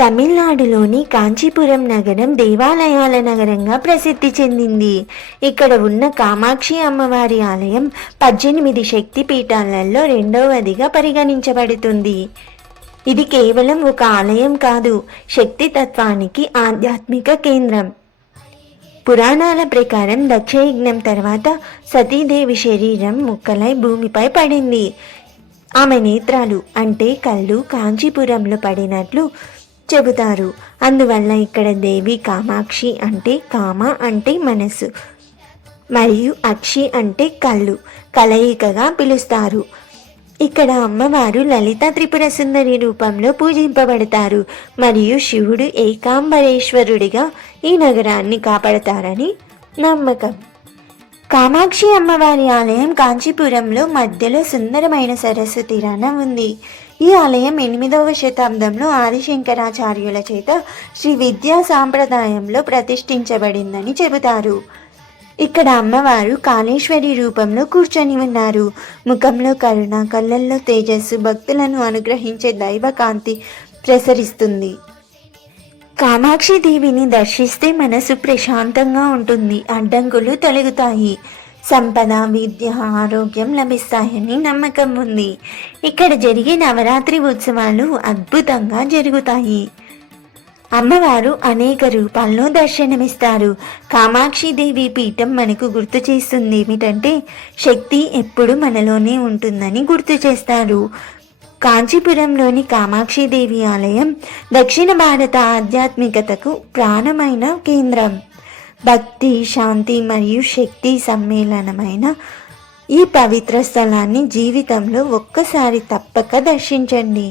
తమిళనాడులోని కాంచీపురం నగరం దేవాలయాల నగరంగా ప్రసిద్ధి చెందింది. ఇక్కడ ఉన్న కామాక్షి అమ్మవారి ఆలయం పద్దెనిమిది శక్తి పీఠాలలో రెండవదిగా పరిగణించబడుతుంది. ఇది కేవలం ఒక ఆలయం కాదు శక్తి తత్వానికి ఆధ్యాత్మిక కేంద్రం. పురాణాల ప్రకారం దక్షయజ్ఞం తర్వాత సతీదేవి శరీరం ముక్కలై భూమిపై పడింది. ఆమె నేత్రాలు అంటే కళ్ళు కాంచీపురంలో పడినట్లు చెబుతారు. అందువల్ల ఇక్కడ దేవి కామాక్షి అంటే కామ అంటే మనసు. మరియు అక్షి అంటే కళ్ళు. కలయికగా పిలుస్తారు. ఇక్కడ అమ్మవారు లలిత త్రిపుర సుందరి రూపంలో పూజింపబడతారు. మరియు శివుడు ఏకాంబరేశ్వరుడిగా ఈ నగరాన్ని కాపాడతారని నమ్మకం. కామాక్షి అమ్మవారి ఆలయం కాంచీపురంలో మధ్యలో సుందరమైన సరస్సు తీరాన ఉంది. ఈ ఆలయం ఎనిమిదవ శతాబ్దంలో ఆదిశంకరాచార్యుల చేత శ్రీ విద్యా సాంప్రదాయంలో ప్రతిష్ఠించబడిందని చెబుతారు. ఇక్కడ అమ్మవారు కాళేశ్వరి రూపంలో కూర్చొని ఉన్నారు. ముఖంలో కరుణ కళ్ళల్లో తేజస్సు భక్తులను అనుగ్రహించే దైవ కాంతి ప్రసరిస్తుంది. కామాక్షి దేవిని దర్శిస్తే మనసు ప్రశాంతంగా ఉంటుంది. అడ్డంకులు తొలగుతాయి. సంపద విద్య ఆరోగ్యం లభిస్తాయని నమ్మకం ఉంది. ఇక్కడ జరిగే నవరాత్రి ఉత్సవాలు అద్భుతంగా జరుగుతాయి. అమ్మవారు అనేక రూపాల్లో దర్శనమిస్తారు. కామాక్షి దేవి పీఠం మనకు గుర్తు చేస్తుంది ఏమిటంటే శక్తి ఎప్పుడు మనలోనే ఉంటుందని గుర్తు చేస్తారు. కాంచీపురంలోని కామాక్షి దేవి ఆలయం దక్షిణ భారత ఆధ్యాత్మికతకు ప్రాణమైన కేంద్రం. భక్తి శాంతి మరియు శక్తి సమ్మేళనమైన ఈ పవిత్ర స్థలాన్ని జీవితంలో ఒక్కసారి తప్పక దర్శించండి.